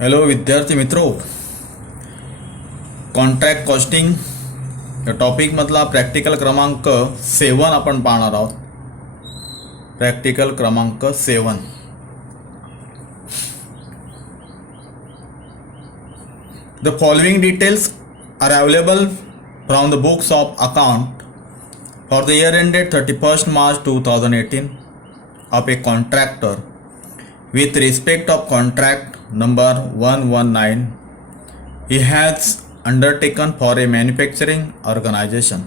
Hello विद्यार्थी मित्रो, contract costing या टॉपिकमधला प्रॅक्टिकल क्रमांक 7 आपण पाहणार आहोत. प्रॅक्टिकल क्रमांक 7. The following details are available from the books of account for the year ended 31st March 2018 of a contractor with respect of contract number 119 he has undertaken for a manufacturing organization.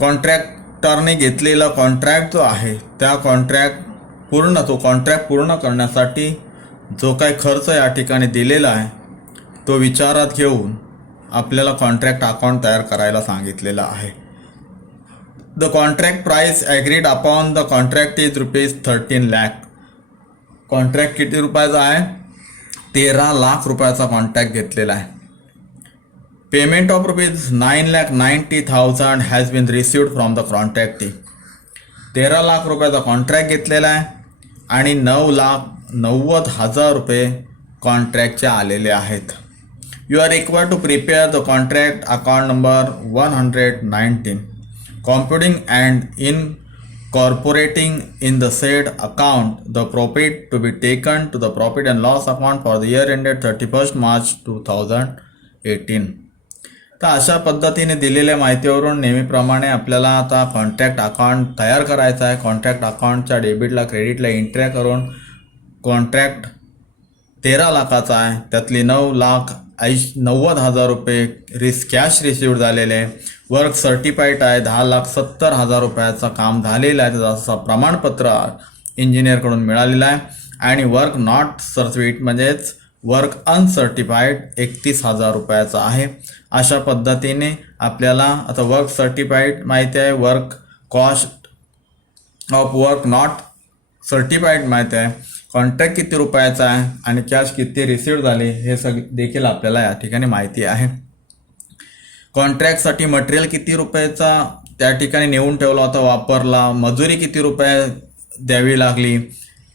कॉन्ट्रॅक्टरने घेतलेला contract जो आहे त्या contract पूर्ण करण्यासाठी जो काही खर्च या ठिकाणी दिलेला आहे तो विचारात घेऊन आपल्याला कॉन्ट्रॅक्ट अकाउंट तयार करायला सांगितलेला आहे. The contract price agreed upon the contract is ₹13 lakh. Contract किती रुपयाचा आहे? 13 लाख रुपयाचा कॉन्ट्रॅक्ट घेतलेला आहे. Payment of ₹9,90,000 has been received from the contractee. 13 lakh रुपयाचा कॉन्ट्रॅक्ट घेतलेला आहे आणि 9,90,000 रुपये कॉन्ट्रॅक्टचे आलेले आहेत. You are required to prepare the contract account number 119 computing and incorporating in the said account the profit to be taken to the profit and loss account for the year ended 31st March 2018. तर अशा पद्धतीने दिलेल्या माहितीवरून नेहमीप्रमाणे आपल्याला आता contract account तयार करायचा आहे. कॉन्ट्रॅक्ट अकाउंटच्या डेबिटला क्रेडिटला एंट्र्या करून कॉन्ट्रॅक्ट 13 लाखाचा आहे, त्यातली 9,90,000 रुपये कॅश रिसिव्ड झालेले आहे. वर्क सर्टिफाईड आहे, 10,70,000 रुपयाचं काम झालेलं आहे, त्याचं प्रमाणपत्र इंजिनियरकडून मिळालेलं आहे. आणि वर्क नॉट सर्टिफाईड म्हणजेच वर्क अनसर्टिफाईड 31,000 रुपयाचं आहे. अशा पद्धतीने आपल्याला आता वर्क सर्टिफाईड माहिती आहे, work cost of work not certified माहिती आहे, कॉन्ट्रॅक्ट किती रुपयाचा आहे आणि कॅश किती रिसिव्ड झाले हे देखील आपल्याला या ठिकाणी माहिती आहे. कॉन्ट्रॅक्टसाठी मटेरियल किती रुपयाचा त्या ठिकाणी नेऊन ठेवला होता, वापरला, मजुरी किती रुपये द्यावी लागली,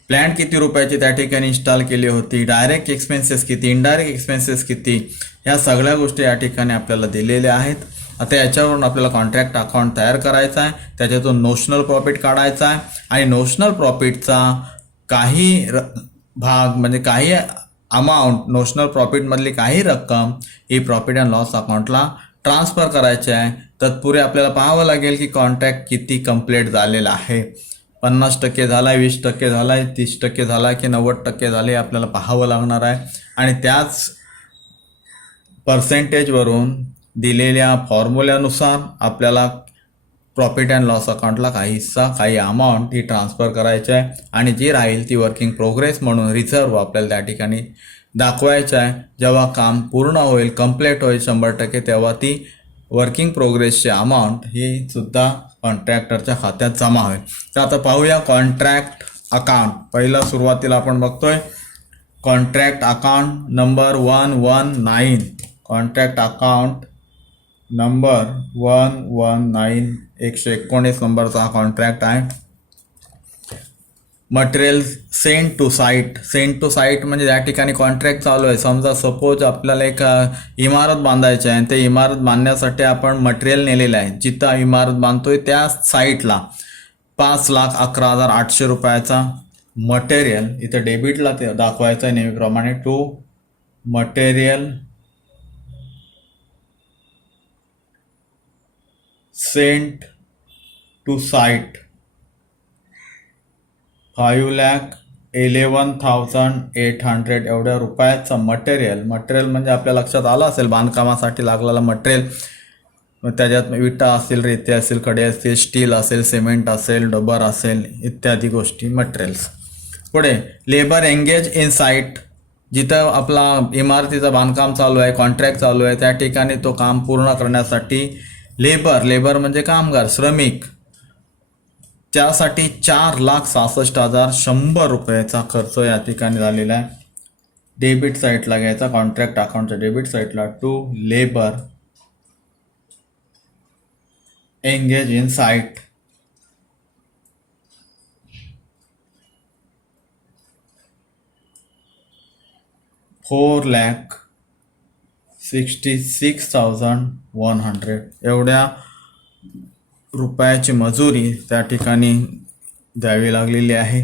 प्लॅन्ट किती रुपयाची त्या ठिकाणी इन्स्टॉल केली होती, डायरेक्ट एक्सपेन्सेस किती, इनडायरेक्ट एक्सपेन्सेस किती, ह्या सगळ्या गोष्टी या ठिकाणी आपल्याला दिलेल्या आहेत. आता याच्यावरून आपल्याला कॉन्ट्रॅक्ट अकाउंट तयार करायचा आहे, त्याच्यातून नोशनल प्रॉफिट काढायचा आहे आणि नोशनल प्रॉफिटचा काही भाग म्हणजे काही अमाऊंट नोशनल प्रॉफिटमधली काही रक्कम ही प्रॉफिट अँड लॉस अकाउंटला ट्रान्सफर करायचे आहे. तत्पूर्वी आपल्याला पाहावं लागेल की कॉन्ट्रॅक्ट किती कंप्लीट झालेला आहे. 50% झाला आहे, 20% झाला आहे, 30% झाला आहे की 90% झाले आपल्याला पाहावं लागणार आहे. आणि त्याच पर्सेंटेजवरून दिलेल्या फॉर्म्युल्यानुसार आपल्याला प्रॉफिट अँड लॉस अकाउंटला काही हिस्सा काही अमाऊंट ही ट्रान्सफर करायची आहे आणि जी राहील ती वर्किंग प्रोग्रेस म्हणून रिझर्व आपल्याला त्या ठिकाणी दाखवायचं आहे. जेव्हा काम पूर्ण होईल, कंप्लीट होईल 100%, तेव्हा ती वर्किंग प्रोग्रेसची अमाऊंट ही सुद्धा कॉन्ट्रॅक्टरच्या खात्यात जमा होईल. तर आता पाहूया कॉन्ट्रॅक्ट अकाउंट. पहिला सुरुवातीला आपण बघतोय contract account number 119. Contract account number 119 119 नंबरचा हा कॉन्ट्रॅक्ट आहे. Material send to site. Send to site म्हणजे या ठिकाणी कॉन्ट्रॅक्ट चालू आहे. समजा सपोज आपल्याला एक इमारत बांधायची आहे आणि ते इमारत बांधण्यासाठी आपण मटेरियल नेलेलं आहे. जिथं इमारत बांधतोय त्या साईटला 5,11,800 रुपयाचा मटेरियल इथं डेबिटला ते दाखवायचं आहे नेहमीप्रमाणे. To material sent to site 5,11,800 एवढ्या रुपयाचं मटेरियल म्हणजे आपल्या लक्षात आलं असेल बांधकामासाठी लागलेला मटेरियल. त्याच्यात विटा असेल, रेती असेल, खडे असतील, स्टील असेल, सिमेंट असेल, डबर असेल इत्यादी गोष्टी मटेरियल्स. पुढे लेबर एंगेज इन साईट. जिथं आपला इमारतीचं बांधकाम चालू आहे, कॉन्ट्रॅक्ट चालू आहे, त्या ठिकाणी तो काम पूर्ण करण्यासाठी लेबर म्हणजे कामगार, श्रमिक, त्यासाठी 4,66,100 रुपयाचा खर्च या ठिकाणी झालेला आहे. डेबिट साईटला घ्यायचा, कॉन्ट्रॅक्ट अकाउंटच्या डेबिट साईटला to labour engage in site 4,66,100 एवढ्या रुपयाची मजुरी त्या ठिकाणी द्यावी लागलेली आहे.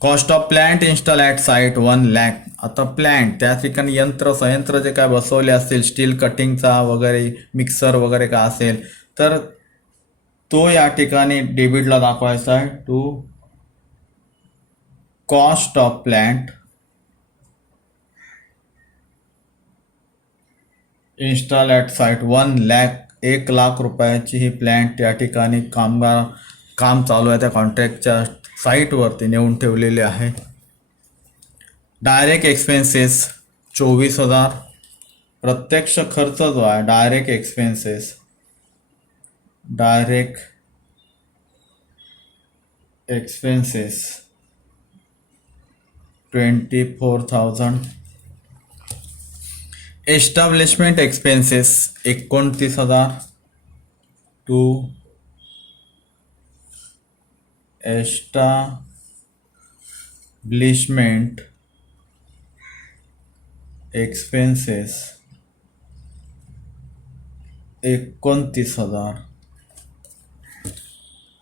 Cost of plant install at site 1,00,000. आता प्लॅन्ट त्या ठिकाणी संयंत्र जे काय बसवले असतील, स्टील कटिंगचा वगैरे, मिक्सर वगैरे का असेल, तर तो या ठिकाणी डेबिटला दाखवायचा आहे. To cost of plant install at site 1,00,000. 1,00,000 रुपयाची ही प्लॅन्ट या ठिकाणी काम चालू आहे त्या कॉन्ट्रॅक्टच्या साईटवरती नेऊन ठेवलेले आहे. Direct expenses 24,000. प्रत्यक्ष खर्च जो आहे direct expenses 24,000. Establishment expenses 29,000. To establishment expenses 29,000.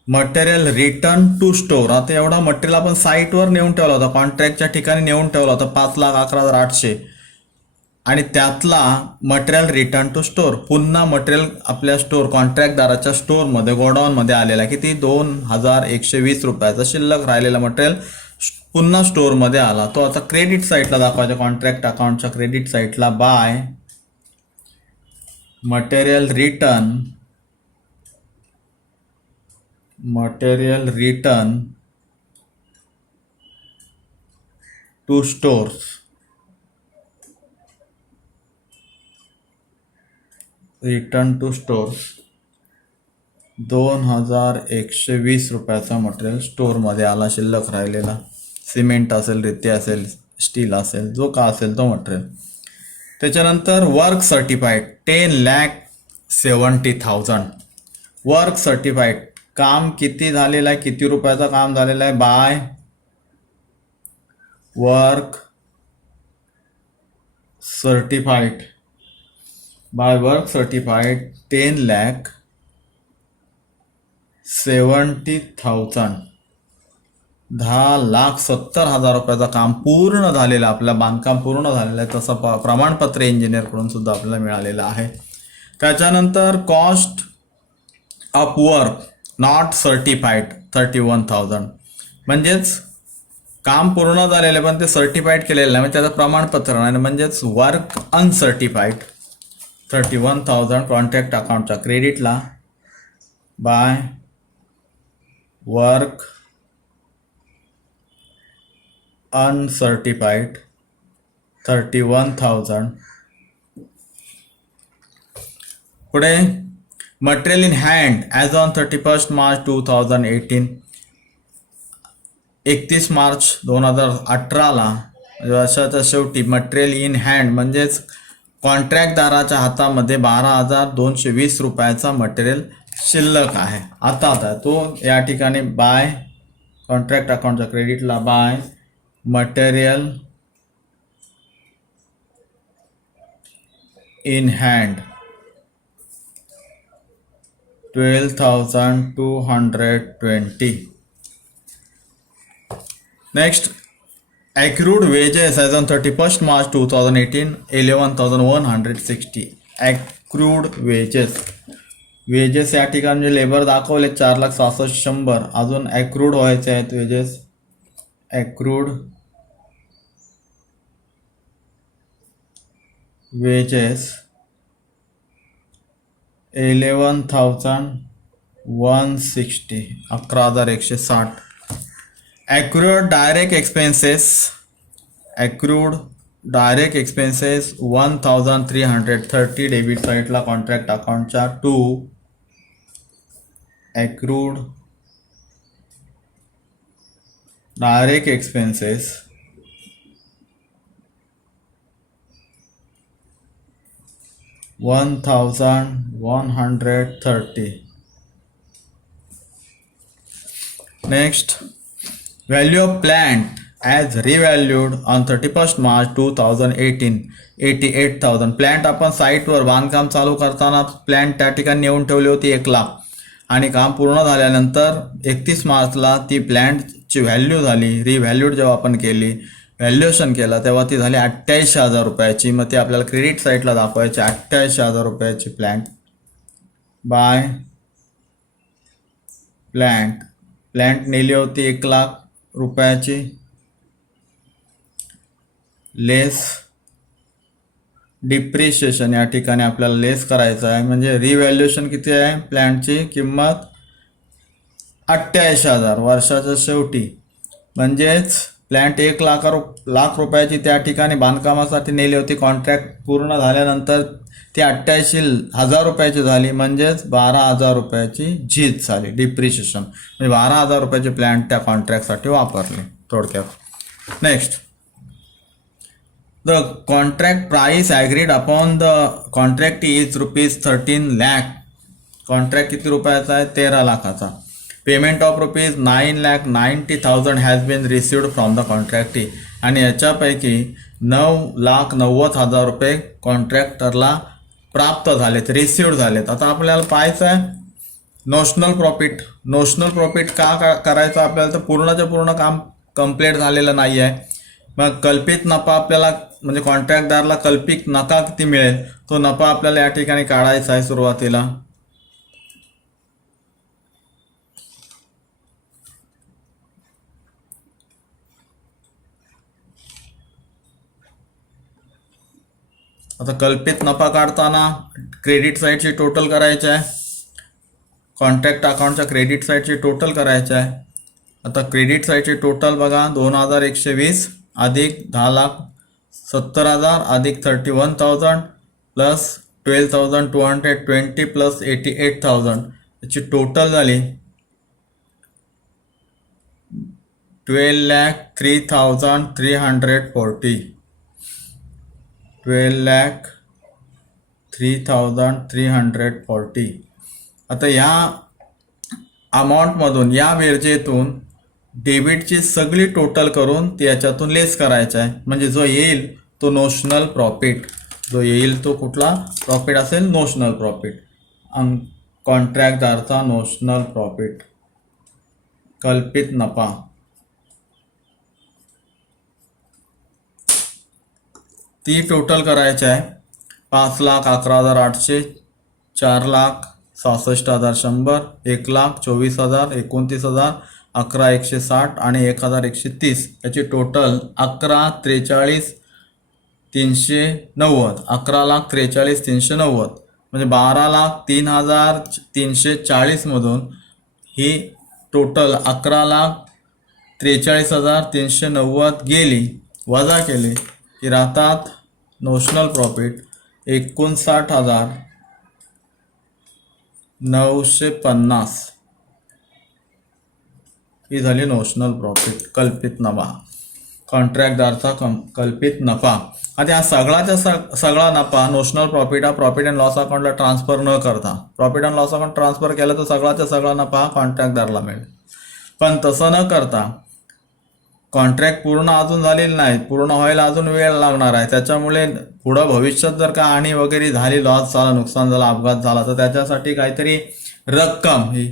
Material return to store. आता एवढा मटेरियल आपण साईटवर नेऊन ठेवला होता, कॉन्ट्रॅक्टच्या ठिकाणी नेऊन ठेवला होता 5,11,800, आणि त्यातला मटेरियल रिटर्न टू स्टोर पुन्हा मटेरियल आपल्या स्टोर कॉन्ट्रॅक्टदाराच्या स्टोअरमध्ये गोडाऊनमध्ये आलेला किती 2,120 रुपयाचा शिल्लक राहिलेला मटेरियल पुन्हा स्टोअरमध्ये आला. तो आता क्रेडिट साईटला दाखवायचा, कॉन्ट्रॅक्ट अकाउंटच्या क्रेडिट साईटला by material return to stores. Return to stores 2,120 रुपयाचा मटेरियल स्टोअरमध्ये आला शिल्लक राहिलेला. सिमेंट असेल, रेती असेल, स्टील असेल, जो का असेल तो मटेरियल. त्याच्यानंतर वर्क सर्टिफाईड 10,70,000. वर्क सर्टिफाईड काम किती झालेलं आहे, किती रुपयाचं काम झालेलं आहे, बाय वर्क सर्टिफाईड 10,70,000. 10,70,000 रुपयाचं काम पूर्ण झालेलं, आपलं बांधकाम पूर्ण झालेलं आहे, तसं प्रमाणपत्र इंजिनियरकडून सुद्धा आपल्याला मिळालेलं आहे. त्याच्यानंतर cost of work not certified 31,000. म्हणजेच काम पूर्ण झालेलं आहे पण ते सर्टिफाईड केलेलं नाही, म्हणजे त्याचं प्रमाणपत्र नाही, म्हणजेच वर्क अनसर्टिफाईड 31,000 कॉन्ट्रॅक्ट अकाउंटच्या क्रेडिटला बाय वर्क अनसर्टिफाईड 31,000. पुढे material in hand as on 31 March 2018. 31 March 2018ला वर्षाच्या शेवटी मटेरियल इन हँड म्हणजेच कॉन्ट्रॅक्टदाराच्या हातामध्ये 12,220 रुपयाचा मटेरियल शिल्लक आहे. आता तो या ठिकाणी बाय कॉन्ट्रॅक्ट अकाउंटच्या क्रेडिटला by material in hand 12,220. Next accrued wages as on 31st March 2018 11,160. accrued wages या ठिकाणी म्हणजे लेबर दाखवले 4,66,100. अजून accrued व्हायचे आहेत wages. accrued wages 11,160 11,160. accrued direct expenses 1,330 debit साईटला कॉन्ट्रॅक्ट अकाउंटच्या. To accrued direct expenses 1,130. next value of plant as revalued on 31 March 2018 88,000. Plant आपण साईटवर बांधकाम चालू करताना प्लॅन्ट त्या ठिकाणी नेऊन ठेवली होती 1,00,000 आणि काम पूर्ण झाल्यानंतर 31 मार्चला ती प्लॅन्टची व्हॅल्यू झाली. रिव्हॅल्यूड जेव्हा आपण केली, व्हॅल्युएशन केलं, तेव्हा ती झाली 88,000 रुपयाची. मग ती आपल्याला क्रेडिट साईटला दाखवायची 88,000 रुपयाची प्लॅन्ट प्लॅन्ट नेली होती 1,00,000 रुपयाची, लेस डिप्रिशिएशन या ठिकाणी आपल्याला लेस करायचं आहे. म्हणजे रिव्हॅल्युएशन किती आहे, प्लॅन्टची किंमत 88,000 वर्षाच्या शेवटी. म्हणजेच प्लॅन्ट 1,00,000 रुपयाची त्या ठिकाणी बांधकामासाठी नेली होती. कॉन्ट्रॅक्ट पूर्ण झाल्यानंतर ती 88,000 रुपयाची झाली. म्हणजेच 12,000 रुपयाची झीज झाली, डिप्रिशिएशन. म्हणजे 12,000 रुपयाचे प्लॅन्ट त्या कॉन्ट्रॅक्टसाठी वापरले थोडक्यात. Next, the contract price agreed upon the contract is ₹13 lakh. Contract किती रुपयाचा आहे, 13 लाखाचा. Payment of ₹9,90,000 has been received from the contractee. आणि याच्यापैकी 9,90,000 रुपये कॉन्ट्रॅक्टरला प्राप्त झालेत, रिसिव्ड झालेत. आता आपल्याला पाहायचं आहे नोशनल प्रॉफिट. नोशनल प्रॉफिट का करायचं आपल्याला, तर पूर्णच्या पूर्ण काम कंप्लीट झालेलं नाही आहे. मग कल्पित नफा आपल्याला, म्हणजे कॉन्ट्रॅक्टदारला कल्पित नफा किती मिळेल तो नफा आपल्याला या ठिकाणी काढायचा आहे सुरुवातीला. आता कल्पित नफा काढताना क्रेडिट साईडची टोटल करायची आहे, कॉन्ट्रॅक्ट अकाउंटच्या क्रेडिट साईडची टोटल करायची आहे. आता क्रेडिट साईडची टोटल बघा, 2,120 अधिक 10,70,000 अधिक 31,000 प्लस 12,220 प्लस 88,000 याची टोटल झाली 12,03,340. 12,03,340. आता या अमाऊंटमधून, या बेरजेतून डेबिटची सगळी टोटल करून ती याच्यातून लेस करायचं आहे. म्हणजे जो येईल तो नोशनल प्रॉफिट, जो येईल तो कुठला प्रॉफिट असेल, नोशनल प्रॉफिट. कॉन्ट्रॅक्टदारचा नोशनल प्रॉफिट, कल्पित नफा. ती टोटल करायची आहे. 5,11,800, 4,66,100, 1,24,000, 29,000, 11,160 आणि 1,130 याची टोटल 11,43,390. 11,43,390 म्हणजे 12,03,340 मधून ही टोटल 11,43,390 गेली, वजा केली की राहतात नोशनल प्रॉफिट 59,950. ही झाली नोशनल प्रॉफिट, कल्पित नफा, कॉन्ट्रॅक्टदारचा कल्पित नफा. आता हा सगळाचा सगळा नफा नोशनल प्रॉफिट हा प्रॉफिट अँड लॉस अकाउंटला ट्रान्सफर न करता, profit and loss account transfer केलं तर सगळाचा सगळा नफा कॉन्ट्रॅक्टदारला मिळेल. पण तसं न करता कॉन्ट्रॅक्ट पूर्ण अजून झालेलं नाही, पूर्ण व्हायला अजून वेळ लागणार आहे. त्याच्यामुळे पुढं भविष्यात जर का हानी वगैरे झाली, लॉस झाला, नुकसान झालं, अपघात झाला, तर त्याच्यासाठी काहीतरी रक्कम ही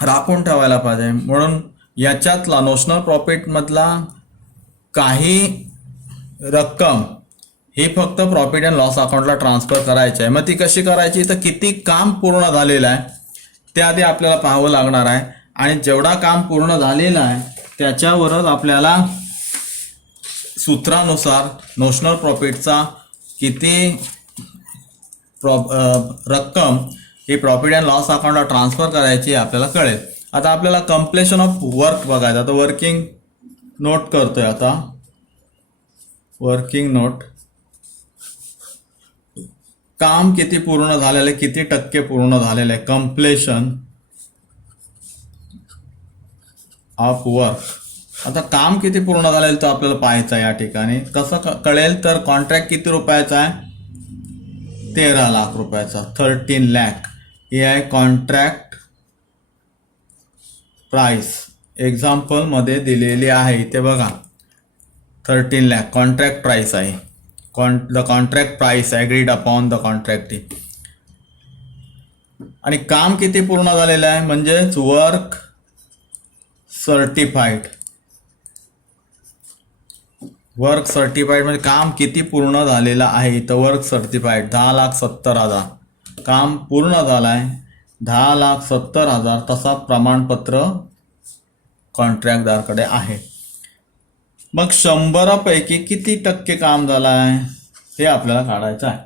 राखून ठेवायला पाहिजे. म्हणून याच्यातला नोशनल प्रॉफिटमधला काही रक्कम ही फक्त प्रॉफिट अँड लॉस अकाउंटला ट्रान्सफर करायची आहे. मग ती कशी करायची, तर किती काम पूर्ण झालेलं आहे ते आधी आपल्याला पाहावं लागणार आहे. आणि जेवढा काम पूर्ण झालेलं आहे त्याच्यावरच आपल्याला सूत्रानुसार नोशनल प्रॉफिटचा किती रक्कम ही प्रॉफिट अँड लॉस अकाउंटला ट्रान्सफर करायची आपल्याला कळेल. आता आपल्याला कम्प्लेशन ऑफ वर्क बघायचं. आता वर्किंग नोट करतोय. आता वर्किंग नोट, काम किती पूर्ण झालेलं आहे, किती टक्के पूर्ण झालेलं आहे, कम्प्लेशन ऑफ वर्क. आता काम किती पूर्ण झालेलं तर आपल्याला पाहायचं आहे. या ठिकाणी कसं कळेल, तर कॉन्ट्रॅक्ट किती रुपयाचा आहे, 13 लाख रुपयाचा, 13 लाख. हे आहे कॉन्ट्रॅक्ट प्राइस, एक्झाम्पलमध्ये दिलेली आहे. इथे बघा 13 लाख कॉन्ट्रॅक्ट प्राइस आहे. The contract price agreed upon the contractee. आणि काम किती पूर्ण झालेलं आहे म्हणजेच वर्क सर्टिफाईड. वर्क सर्टिफाईड म्हणजे काम किती पूर्ण झालेलं आहे. इथं वर्क सर्टिफाईड 10,70,000 काम पूर्ण झालं आहे. 10,70,000 तसा प्रमाणपत्र कॉन्ट्रॅक्टदारकडे आहे. मग 100 पैकी किती टक्के काम झालं आहे हे आपल्याला काढायचं आहे.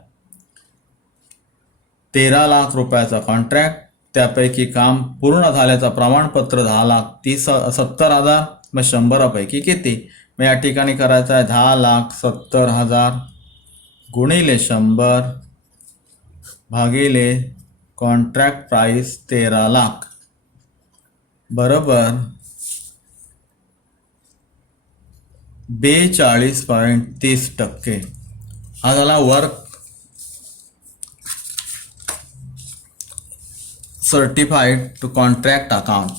13 लाख रुपयाचा कॉन्ट्रॅक्ट, त्यापैकी काम पूर्ण झाल्याचं प्रमाणपत्र 10,70,000. मग 100 पैकी किती. मग या ठिकाणी करायचं आहे 10,70,000 गुणिले 100 भागिले कॉन्ट्रॅक्ट प्राइस 13 लाख बरोबर 42.30%. हा झाला work certified to contract account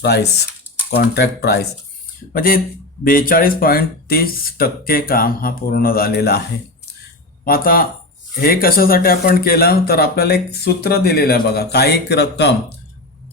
price. Contract price म्हणजे 42.30% काम हा पूर्ण झालेला आहे. आता हे कशासाठी आपण केलं तर आपल्याला एक सूत्र दिलेलं आहे बघा. काही रक्कम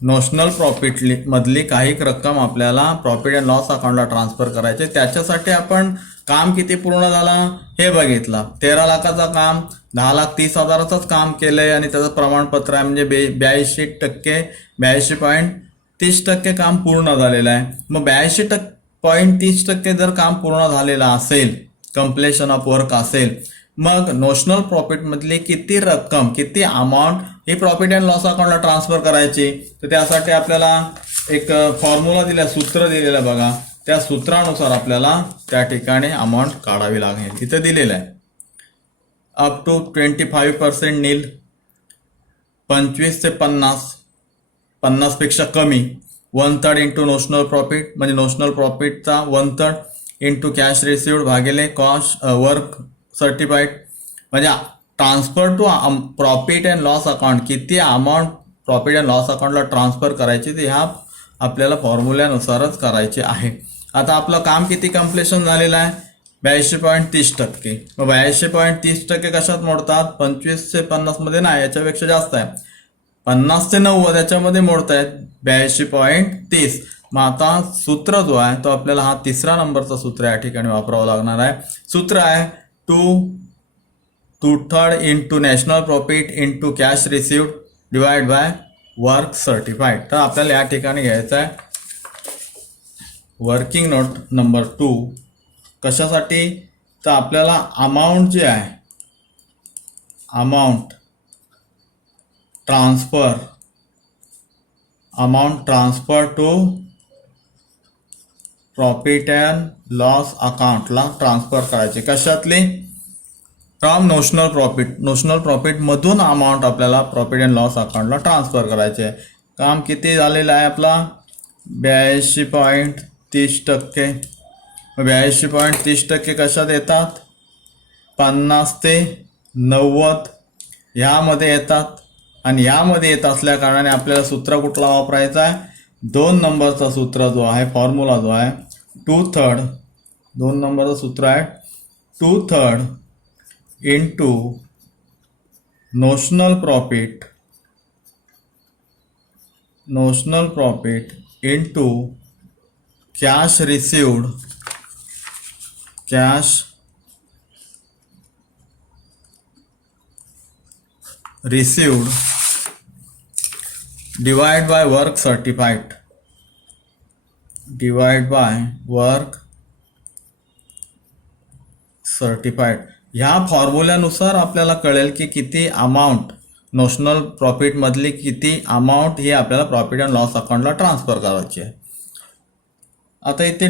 नोशनल प्रॉफिट मधली काही रक्कम आपल्याला प्रॉफिट अँड लॉस अकाउंटला ट्रान्सफर करायचे. त्याच्यासाठी आपण काम किती पूर्ण झालं हे बघितलं. 13 लाखाचं काम 10,30,000च काम केलंय आणि त्याचं प्रमाणपत्र आहे म्हणजे 82.30% काम पूर्ण झालेलं आहे. मग 82.30% जर काम पूर्ण झालेलं असेल, कम्प्लेशन ऑफ वर्क असेल, मग नोशनल प्रॉफिट मधली किती रक्कम किती amount he profit and loss अकाउंटला ट्रान्सफर करायची. तर त्यासाठी आपल्याला एक फॉर्म्युला दिला, सूत्र दिलेलं बघा. त्या सूत्रानुसार आपल्याला त्या ठिकाणी अमाऊंट काढावी लागेल. इथं दिलेलं आहे अप टू 25% नील, 25 ते 50, 50पेक्षा कमी, 1/3 इंटू नोशनल प्रॉफिट म्हणजे नोशनल प्रॉफिटचा 1/3 इंटू कॅश रिसिव्ड भागिले कॉस्ट वर्क सर्टिफाईड म्हणजे transfer to profit and loss account किती अमाऊंट प्रॉफिट अँड लॉस अकाउंटला ट्रान्सफर करायची ते ह्या आपल्याला फॉर्म्युल्यानुसारच करायचे आहे. आता आपलं काम किती कम्प्लिशन झालेलं आहे 82.30%. मग 82.30% कशात मोडतात 25 ते 50 मध्ये नाही, याच्यापेक्षा जास्त आहे. 50 ते 90 याच्यामध्ये मोडतायत 82.30. मग आता सूत्र जो आहे तो आपल्याला हा 3रा नंबरचा सूत्र या ठिकाणी वापरावं लागणार आहे. सूत्र आहे 2/3 into national profit into cash received divide by work certified. तर आपल्याला या ठिकाणी घ्यायचं आहे वर्किंग नोट नंबर 2. कशासाठी तर आपल्याला अमाऊंट जे आहे amount transfer to profit and loss अकाउंटला ट्रान्सफर करायचे. कशातली फ्रॉम नोशनल प्रॉफिट मधून अमाऊंट आपल्याला प्रॉफिट अँड लॉस अकाउंटला ट्रान्सफर करायचे. काम किती झालेलं आहे आपला 82.30%. 82.30% कशात येतात 50 ते 90 ह्यामध्ये येतात. आणि ह्यामध्ये येत असल्या कारणाने आपल्याला सूत्र कुठला वापरायचा आहे 2 नंबरचा सूत्र जो आहे फॉर्म्युला जो आहे 2/3 2 नंबरचं सूत्र आहे 2/3 into notional profit into cash received divide by work certified ह्या फॉर्म्युल्यानुसार आपल्याला कळेल की किती अमाऊंट नोशनल प्रॉफिट मधली किती अमाऊंट ही आपल्याला प्रॉफिट अँड लॉस अकाउंटला ट्रान्सफर करायची आहे. आता इथे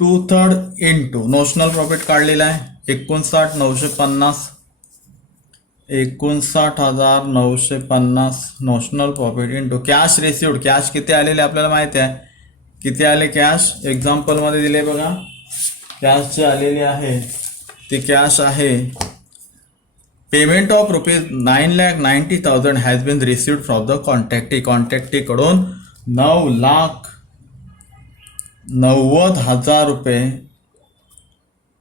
2/3 इंटू नोशनल प्रॉफिट काढलेला आहे 59,950 notional profit into cash received. Cash किती आलेले आपल्याला माहिती आहे किती आले कॅश एक्झाम्पलमध्ये दिले बघा. कॅश जे आलेली आहे ती कॅश आहे payment of ₹9,90,000 has been received from the contractee. कॉन्ट्रॅक्टीकडून 9 लाख 90,000 रुपये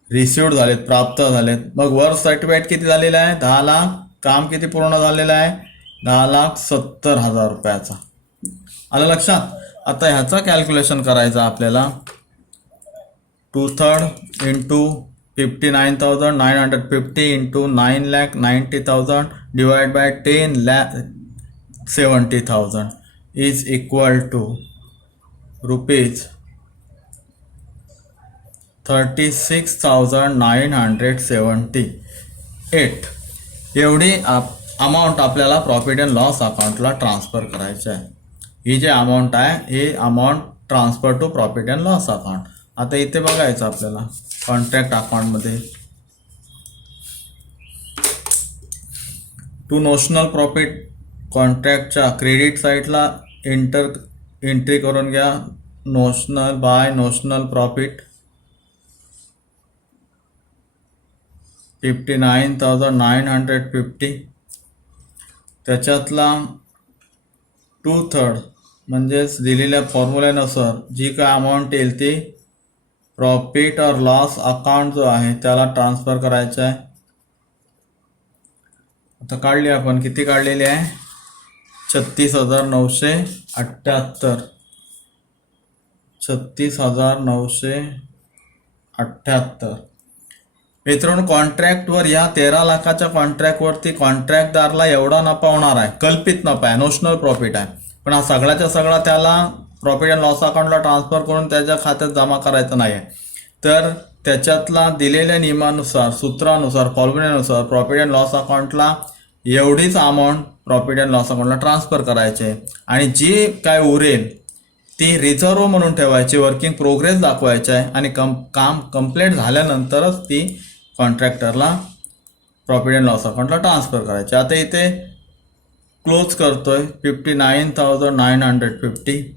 रिसिव्ड झालेत, प्राप्त झालेत. मग वर्क सर्टिफिकेट किती झालेलं आहे? 10 लाख. काम किती पूर्ण झालेलं आहे? 10,70,000 रुपयाचा. आलं लक्षात? आता ह्याचा कॅल्क्युलेशन करायचा आपल्याला. 2/3 into 59,950 into 9,90,000 divide by 10,70,000 is equal to rupees 36,978. एवढी अमाऊंट आपल्याला प्रॉफिट अँड लॉस अकाउंटला ट्रान्सफर करायची आहे. ही जी अमाऊंट आहे ही amount transfer to profit and loss account. आता इथे बघायचं आपल्याला कॉन्ट्रॅक्ट अकाउंटमध्ये टू नोशनल प्रॉफिट कॉन्ट्रॅक्टच्या क्रेडिट साईडला एंट्री करून घ्या. Notional by notional profit 59,950. त्याच्यातला 2/3 म्हणजेच दिलेल्या फॉर्म्युल्यानुसार जी काय अमाऊंट येईल ती प्रॉफिट और लॉस अकाउंट जो आहे त्याला ट्रान्सफर करायचं आहे. आता काढली आपण, किती काढलेली आहे? 36,978. 36,978. मित्रांनो, कॉन्ट्रॅक्टवर या 13 लाखाच्या कॉन्ट्रॅक्टवरती कॉन्ट्रॅक्टदारला एवढा नफा होणार आहे, कल्पित नफा आहे, नोशनल प्रॉफिट आहे. पण हा सगळ्याच्या सगळा त्याला प्रॉफिट अँड लॉस अकाउंटला ट्रान्सफर करून त्याच्या खात्यात जमा करायचं नाही आहे. तर त्याच्यातला दिलेल्या नियमानुसार, सूत्रानुसार, फॉर्म्युल्यानुसार प्रॉफिट अँड लॉस अकाउंटला एवढीच अमाऊंट प्रॉफिट अँड लॉस अकाउंटला ट्रान्सफर करायची आहे. आणि जी काय उरेल ती रिझर्व म्हणून ठेवायची, वर्किंग प्रोग्रेस दाखवायची आहे. आणि काम कंप्लीट झाल्यानंतरच ती कॉन्ट्रॅक्टरला प्रॉफिट अँड लॉस अकाउंटला ट्रान्सफर करायचे. आता इथे क्लोज करतोय. 59,950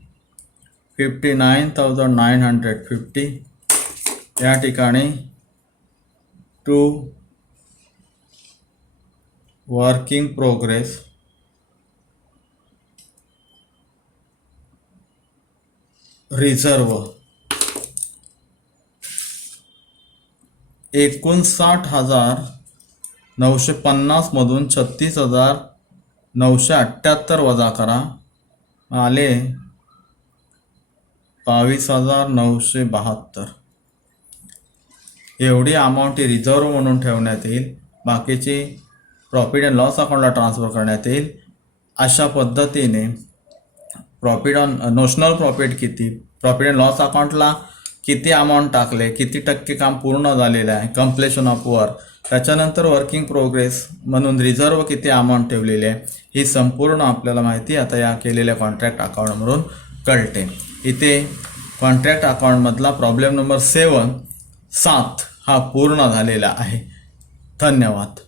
59,950 या ठिकाणी टू वर्किंग प्रोग्रेस रिझर्व 59,950 मधून 36,978 वजा करा, आले 22,972. एवढी अमाऊंट ही रिझर्व म्हणून ठेवण्यात येईल, बाकीची प्रॉफिट अँड लॉस अकाउंटला ट्रान्सफर करण्यात येईल. अशा पद्धतीने प्रॉफिट ऑन नोशनल प्रॉफिट किती, प्रॉफिट अँड लॉस अकाउंटला किती अमाऊंट टाकले, किती टक्के काम पूर्ण झालेलं आहे, कम्प्लेशन ऑफ वर्क, त्याच्यानंतर वर्किंग प्रोग्रेस म्हणून रिझर्व किती अमाऊंट ठेवलेली आहे, ही संपूर्ण आपल्याला माहिती आता या केलेल्या कॉन्ट्रॅक्ट अकाउंटमधून कळते. इथे कॉन्ट्रॅक्ट अकाउंटमधला प्रॉब्लेम नंबर 7 हा पूर्ण झालेला आहे. धन्यवाद.